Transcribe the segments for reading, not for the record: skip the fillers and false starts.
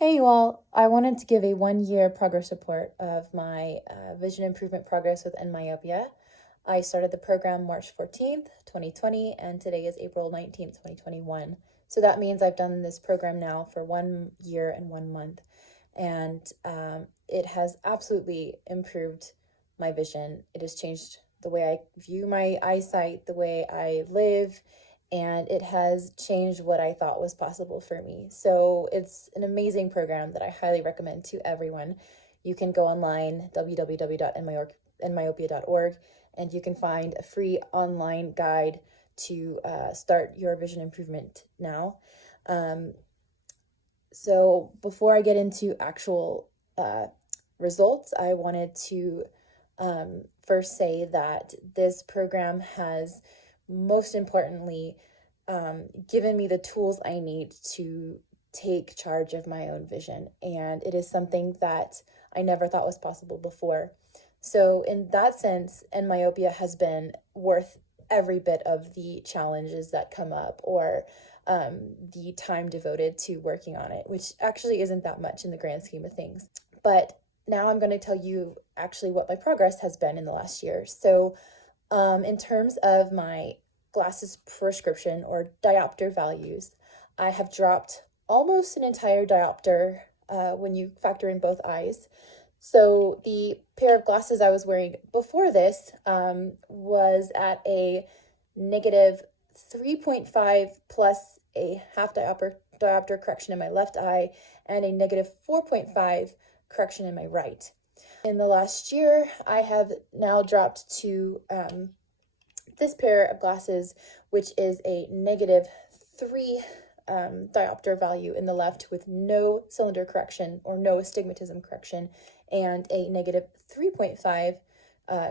Hey you all, I wanted to give a 1-year progress report of my vision improvement progress with Endmyopia. I started the program March 14th, 2020, and today is April 19th, 2021. So that means I've done this program now for 1 year and 1 month, and it has absolutely improved my vision. It has changed the way I view my eyesight, the way I live, and it has changed what I thought was possible for me. So it's an amazing program that I highly recommend to everyone. You can go online, www.endmyopia.org, and you can find a free online guide to start your vision improvement now. So before I get into actual results, I wanted to first say that this program has most importantly given me the tools I need to take charge of my own vision. And it is something that I never thought was possible before. So in that sense, Endmyopia has been worth every bit of the challenges that come up or the time devoted to working on it, which actually isn't that much in the grand scheme of things. But now I'm going to tell you actually what my progress has been in the last year. So in terms of my glasses prescription or diopter values, I have dropped almost an entire diopter when you factor in both eyes. So the pair of glasses I was wearing before this was at a negative 3.5 plus a half diopter correction in my left eye and a negative 4.5 correction in my right. In the last year, I have now dropped to this pair of glasses, which is a negative 3 diopter value in the left with no cylinder correction or no astigmatism correction, and a negative 3.5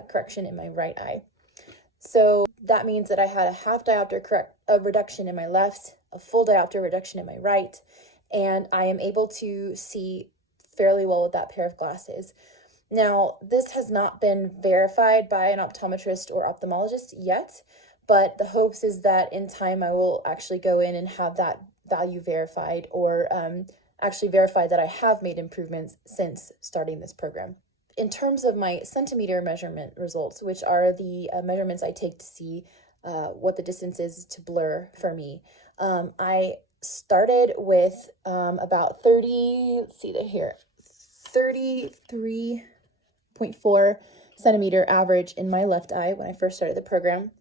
correction in my right eye. So that means that I had a half diopter reduction in my left, a full diopter reduction in my right, and I am able to see fairly well with that pair of glasses. Now, this has not been verified by an optometrist or ophthalmologist yet, but the hopes is that in time I will actually go in and have that value verified or actually verify that I have made improvements since starting this program. In terms of my centimeter measurement results, which are the measurements I take to see what the distance is to blur for me, I started with about 33.4 centimeter average in my left eye when I first started the program.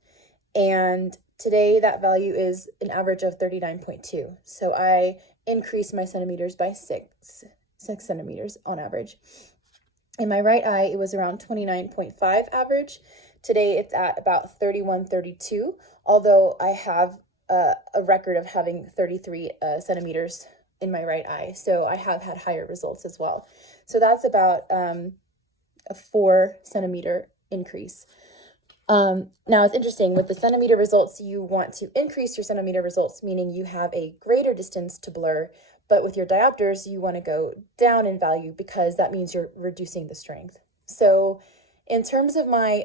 And today that value is an average of 39.2. So I increased my centimeters by six centimeters on average. In my right eye, it was around 29.5 average. Today it's at about 31.32, although I have a record of having 33 centimeters in my right eye. So I have had higher results as well. So that's about a 4 centimeter increase. Now it's interesting with the centimeter results, you want to increase your centimeter results, meaning you have a greater distance to blur, but with your diopters, you want to go down in value because that means you're reducing the strength. So in terms of my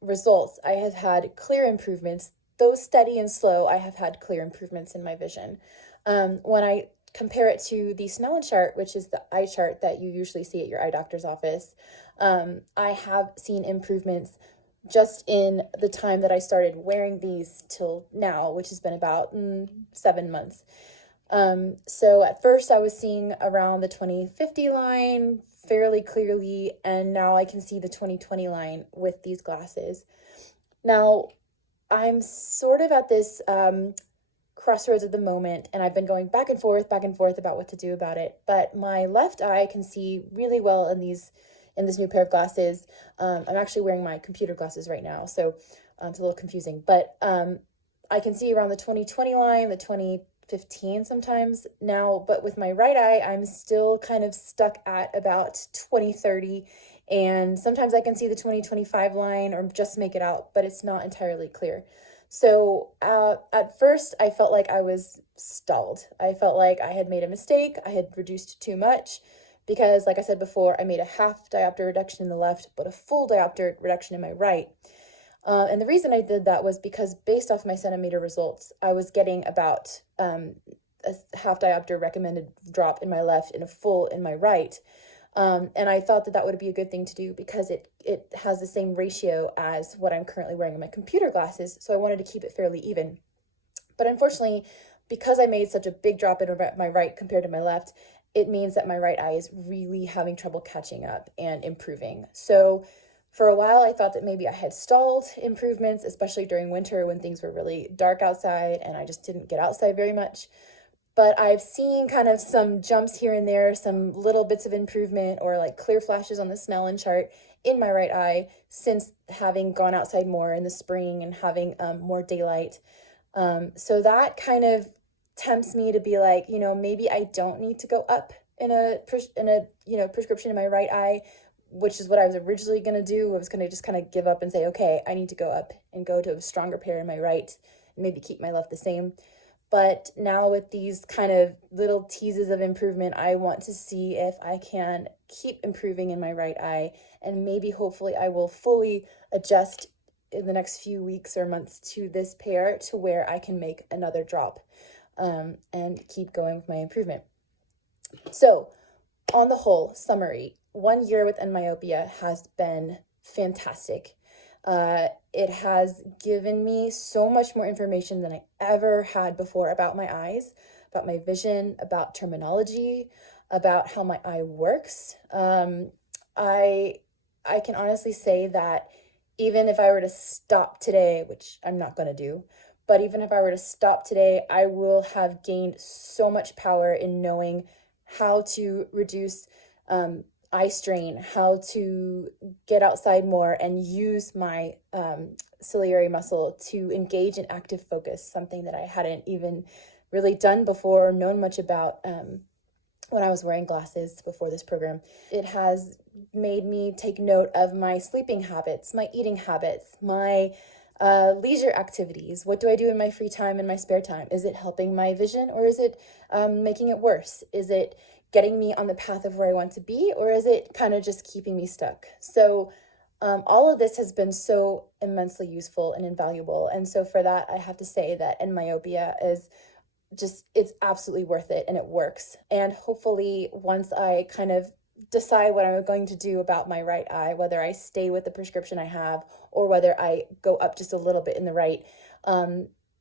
results, I have had clear improvements. Though steady and slow, I have had clear improvements in my vision. When I compare it to the Snellen chart, which is the eye chart that you usually see at your eye doctor's office, I have seen improvements just in the time that I started wearing these till now, which has been about 7 months. So at first I was seeing around the 2050 line fairly clearly, and now I can see the 2020 line with these glasses. Now, I'm sort of at this crossroads at the moment, and I've been going back and forth about what to do about it. But my left eye can see really well in this new pair of glasses. I'm actually wearing my computer glasses right now, so it's a little confusing. But I can see around the 2020 line, the 2015 sometimes now. But with my right eye, I'm still kind of stuck at about 2030. And sometimes I can see the 2025 line or just make it out, but it's not entirely clear. So at first, I felt like I was stalled. I felt like I had made a mistake. I had reduced too much because, like I said before, I made a half diopter reduction in the left, but a full diopter reduction in my right. And the reason I did that was because based off my centimeter results, I was getting about a half diopter recommended drop in my left and a full in my right. And I thought that that would be a good thing to do because it has the same ratio as what I'm currently wearing in my computer glasses. So I wanted to keep it fairly even. But unfortunately, because I made such a big drop in my right compared to my left, it means that my right eye is really having trouble catching up and improving. So for a while, I thought that maybe I had stalled improvements, especially during winter when things were really dark outside and I just didn't get outside very much. But I've seen kind of some jumps here and there, some little bits of improvement or like clear flashes on the Snellen chart in my right eye since having gone outside more in the spring and having more daylight. So that kind of tempts me to be like, maybe I don't need to go up in a prescription in my right eye, which is what I was originally going to do. I was going to just kind of give up and say, okay, I need to go up and go to a stronger pair in my right and maybe keep my left the same. But now with these kind of little teases of improvement, I want to see if I can keep improving in my right eye, and maybe hopefully I will fully adjust in the next few weeks or months to this pair to where I can make another drop and keep going with my improvement. So on the whole, summary, 1 year with Endmyopia has been fantastic. It has given me so much more information than I ever had before about my eyes, about my vision, about terminology, about how my eye works. I can honestly say that even if I were to stop today, which I'm not going to do, but even if I were to stop today, I will have gained so much power in knowing how to reduce eye strain, how to get outside more and use my ciliary muscle to engage in active focus, something that I hadn't even really done before or known much about when I was wearing glasses before this program. It has made me take note of my sleeping habits, my eating habits, my leisure activities. What do I do in my free time and my spare time? Is it helping my vision, or is it making it worse? Is it getting me on the path of where I want to be, or is it kind of just keeping me stuck? So all of this has been so immensely useful and invaluable. And so for that, I have to say that Endmyopia is it's absolutely worth it, and it works. And hopefully once I kind of decide what I'm going to do about my right eye, whether I stay with the prescription I have or whether I go up just a little bit in the right,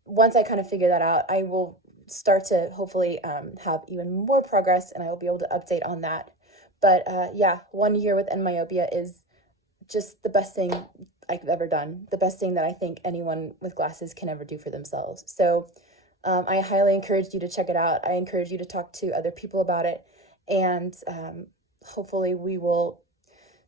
once I kind of figure that out, I will start to hopefully have even more progress, and I will be able to update on that. But yeah, 1 year with Endmyopia is just the best thing I've ever done, the best thing that I think anyone with glasses can ever do for themselves. So I highly encourage you to check it out. I encourage you to talk to other people about it, and hopefully we will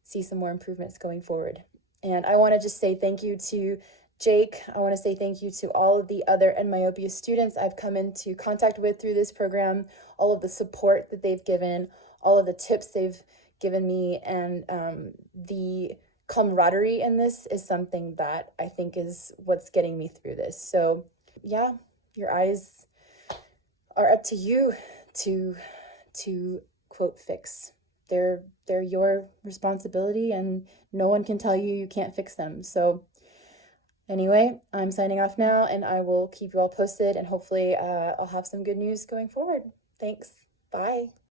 see some more improvements going forward. And I want to just say thank you to Jake. I want to say thank you to all of the other Endmyopia students I've come into contact with through this program, all of the support that they've given, all of the tips they've given me, and the camaraderie in this is something that I think is what's getting me through this. So yeah, your eyes are up to you to quote fix. They're your responsibility, and no one can tell you you can't fix them. So anyway, I'm signing off now, and I will keep you all posted, and hopefully I'll have some good news going forward. Thanks. Bye.